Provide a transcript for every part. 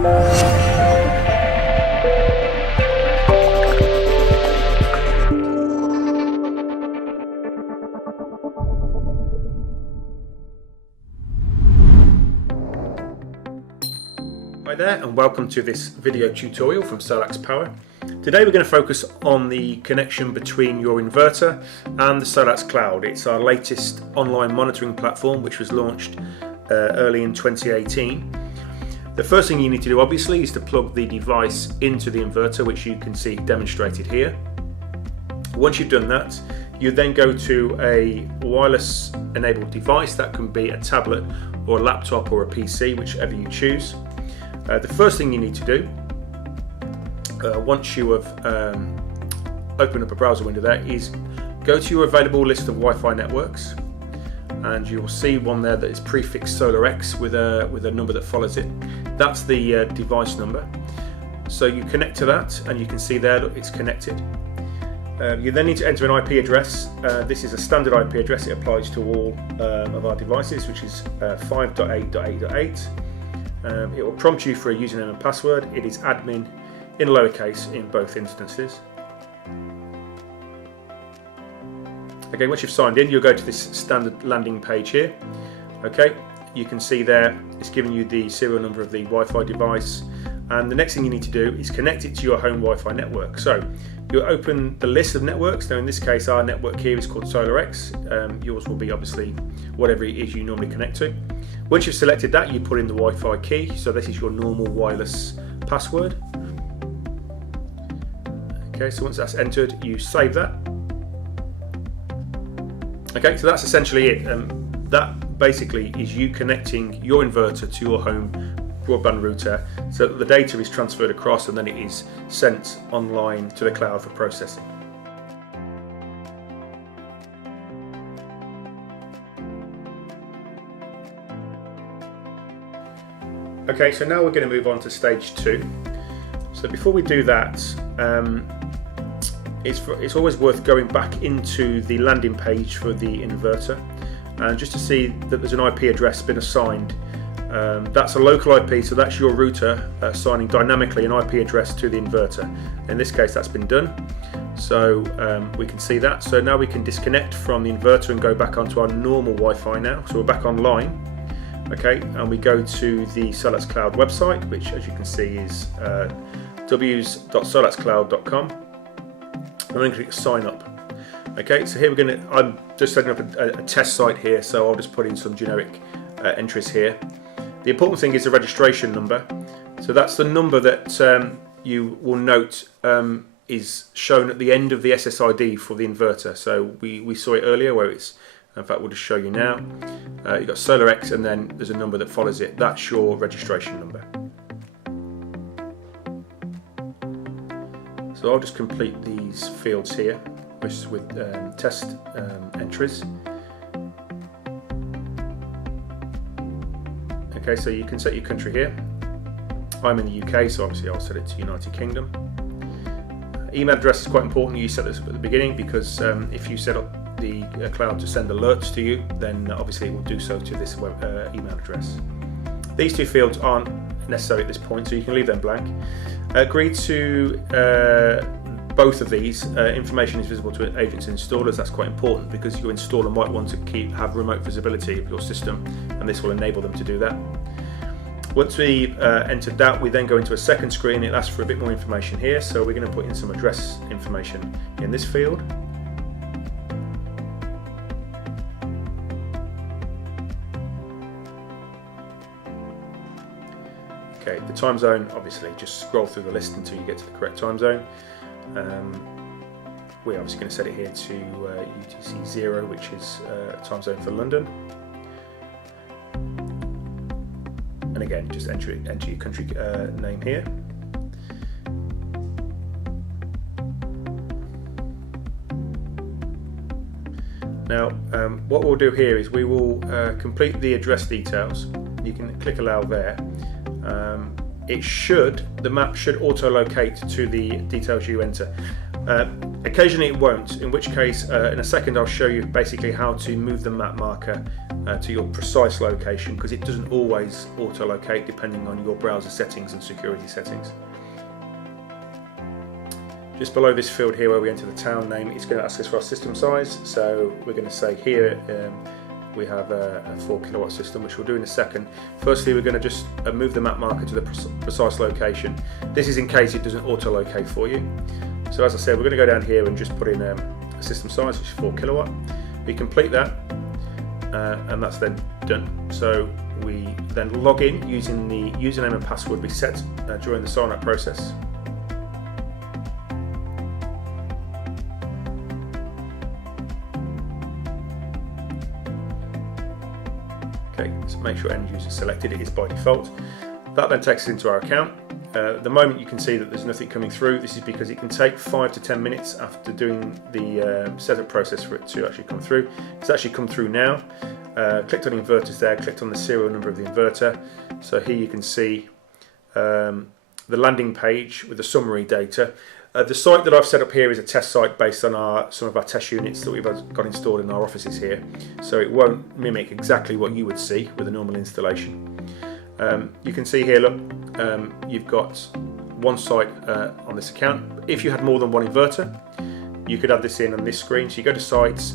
Hi there, and welcome to this video tutorial from SolaX Power. Today we're going to focus on the connection between your inverter and the SolaX Cloud. It's our latest online monitoring platform which was launched early in 2018. The first thing you need to do obviously is to plug the device into the inverter, which you can see demonstrated here. Once you've done that, you then go to a wireless enabled device. That can be a tablet or a laptop or a PC, whichever you choose. The first thing you need to do, once you have opened up a browser window there, is go to your available list of Wi-Fi networks, and you'll see one there that is prefixed SolaX with a number that follows it. That's the device number. So you connect to that, and you can see there, look, it's connected. You then need to enter an IP address. This is a standard IP address. It applies to all of our devices, which is 5.8.8.8. It will prompt you for a username and password. It is admin in lowercase in both instances. Okay, once you've signed in, you'll go to this standard landing page here. Okay, you can see there it's giving you the serial number of the Wi-Fi device, and the next thing you need to do is connect it to your home Wi-Fi network. So you'll open the list of networks. Now in this case our network here is called SolaX. Yours will be obviously whatever it is you normally connect to. Once you've selected that, you put in the Wi-Fi key. So this is your normal wireless password. Okay, so once that's entered, you save that. Okay, so that's essentially it. That basically is you connecting your inverter to your home broadband router so that the data is transferred across and then it is sent online to the cloud for processing. Okay, so now we're going to move on to stage 2. So before we do that, it's always worth going back into the landing page for the inverter, and just to see that there's an IP address been assigned. That's a local IP, so that's your router assigning dynamically an IP address to the inverter. In this case that's been done, so we can see that. So now we can disconnect from the inverter and go back onto our normal Wi-Fi now. So we're back online. Okay, and we go to the SolaX Cloud website, which as you can see is www.solaxcloud.com. I'm going to click sign up. Okay, so here I'm just setting up a test site here, so I'll just put in some generic entries here. The important thing is the registration number. So that's the number that you will note is shown at the end of the SSID for the inverter. So we saw it earlier where it's, in fact we'll just show you now. You've got SolaX and then there's a number that follows it. That's your registration number. So I'll just complete these fields here with test entries. Okay, so you can set your country here. I'm in the UK, so obviously I'll set it to United Kingdom. Email address is quite important. You set this up at the beginning because if you set up the cloud to send alerts to you, then obviously it will do so to this email address. These two fields aren't necessary at this point, so you can leave them blank. Agree to both of these. Information is visible to agents and installers. That's quite important because your installer might want to have remote visibility of your system, and this will enable them to do that. Once we entered that, we then go into a second screen. It asks for a bit more information here, so we're going to put in some address information in this field. Okay, the time zone, obviously just scroll through the list until you get to the correct time zone. We're obviously going to set it here to UTC 0, which is time zone for London. And again, just enter your country name here. Now, what we'll do here is we will complete the address details. You can click allow there. The map should auto-locate to the details you enter. Occasionally it won't, in which case in a second I'll show you basically how to move the map marker to your precise location, because it doesn't always auto-locate depending on your browser settings and security settings. Just below this field here where we enter the town name, it's going to ask us for our system size, so we're going to say here we have a 4 kilowatt system, which we'll do in a second. Firstly, we're going to just move the map marker to the precise location. This is in case it doesn't auto-locate for you. So as I said, we're going to go down here and just put in a system size, which is 4 kilowatt. We complete that, and that's then done. So we then log in using the username and password we set during the sign up process. Okay, so make sure end user is selected, it is by default. That then takes us into our account. The moment you can see that there's nothing coming through, this is because it can take 5 to 10 minutes after doing the setup process for it to actually come through. It's actually come through now. Clicked on inverters there, clicked on the serial number of the inverter. So here you can see the landing page with the summary data. The site that I've set up here is a test site based on some of our test units that we've got installed in our offices here. So it won't mimic exactly what you would see with a normal installation. You can see here, look, you've got one site on this account. If you had more than one inverter, you could add this in on this screen. So you go to sites,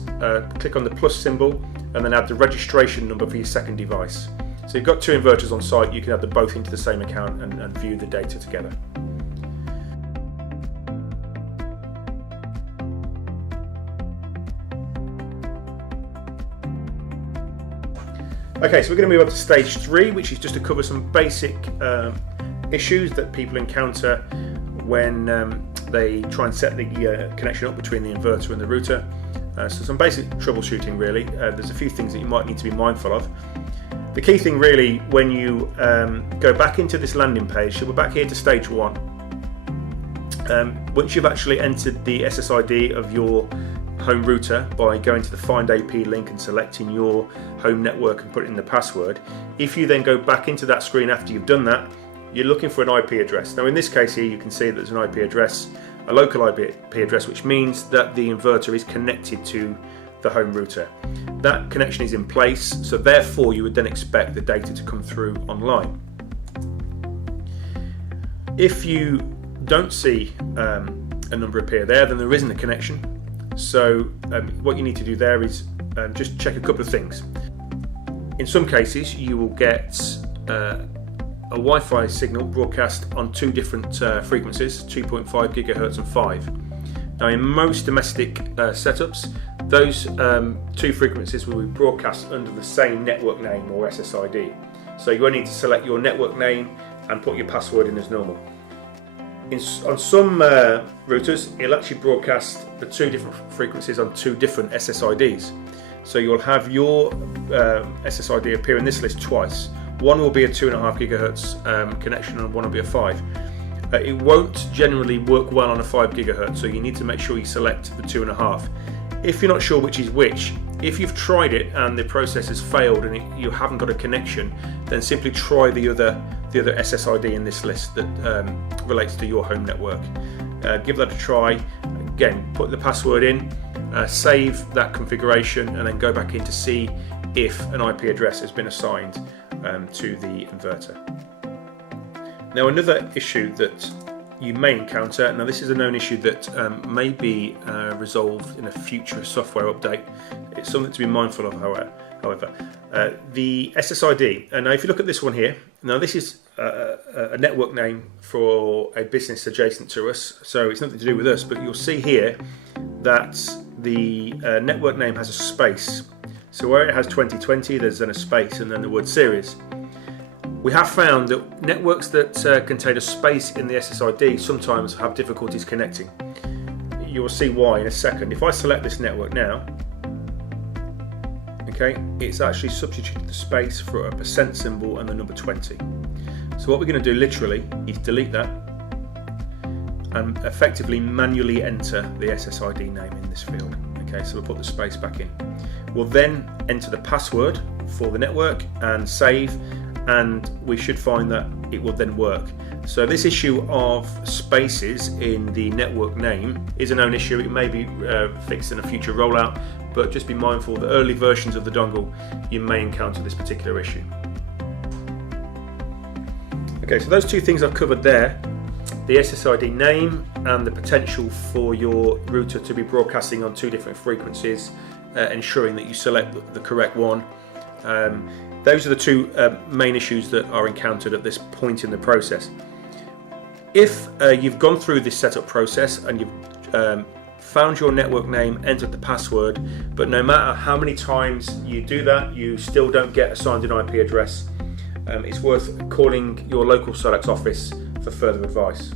click on the plus symbol, and then add the registration number for your second device. So you've got 2 inverters on site, you can add them both into the same account and view the data together. Okay, so we're going to move on to stage 3, which is just to cover some basic issues that people encounter when they try and set the connection up between the inverter and the router. So some basic troubleshooting really. There's a few things that you might need to be mindful of. The key thing really, when you go back into this landing page, so we're back here to stage 1. Once you've actually entered the SSID of your home router by going to the Find AP link and selecting your home network and putting in the password, if you then go back into that screen after you've done that, you're looking for an IP address. Now in this case here you can see that there's an IP address, a local IP address, which means that the inverter is connected to the home router. That connection is in place, so therefore you would then expect the data to come through online. If you don't see a number appear there, then there isn't a connection. So what you need to do there is just check a couple of things. In some cases you will get a Wi-Fi signal broadcast on 2 different frequencies, 2.5 gigahertz and 5. Now in most domestic setups, those 2 frequencies will be broadcast under the same network name or SSID. So you only need to select your network name and put your password in as normal. On some routers, it'll actually broadcast the 2 different frequencies on 2 different SSIDs. So you'll have your SSID appear in this list twice. One will be a 2.5 gigahertz connection and one will be a 5. It won't generally work well on a 5 gigahertz, so you need to make sure you select the 2.5. If you're not sure which is which, if you've tried it and the process has failed and you haven't got a connection, then simply try the other SSID in this list that relates to your home network. Give that a try. Again, put the password in, save that configuration, and then go back in to see if an IP address has been assigned to the inverter. Now another issue that you may encounter, now this is a known issue that may be resolved in a future software update. It's something to be mindful of, however. The SSID, and now if you look at this one here, now this is a network name for a business adjacent to us, so it's nothing to do with us, but you'll see here that the network name has a space. So where it has 2020, there's then a space and then the word series. We have found that networks that contain a space in the SSID sometimes have difficulties connecting. You will see why in a second. If I select this network now, okay, it's actually substituted the space for a % symbol and the number 20. So what we're going to do literally is delete that and effectively manually enter the SSID name in this field. Okay, so we'll put the space back in. We'll then enter the password for the network and save, and we should find that it will then work. So this issue of spaces in the network name is a known issue. It may be fixed in a future rollout, but just be mindful that early versions of the dongle you may encounter this particular issue. Okay, so those two things I've covered there, the SSID name and the potential for your router to be broadcasting on two different frequencies, ensuring that you select the correct one. Those are the two main issues that are encountered at this point in the process. If you've gone through this setup process and you've found your network name, entered the password, but no matter how many times you do that, you still don't get a signed in IP address, it's worth calling your local SolaX office for further advice.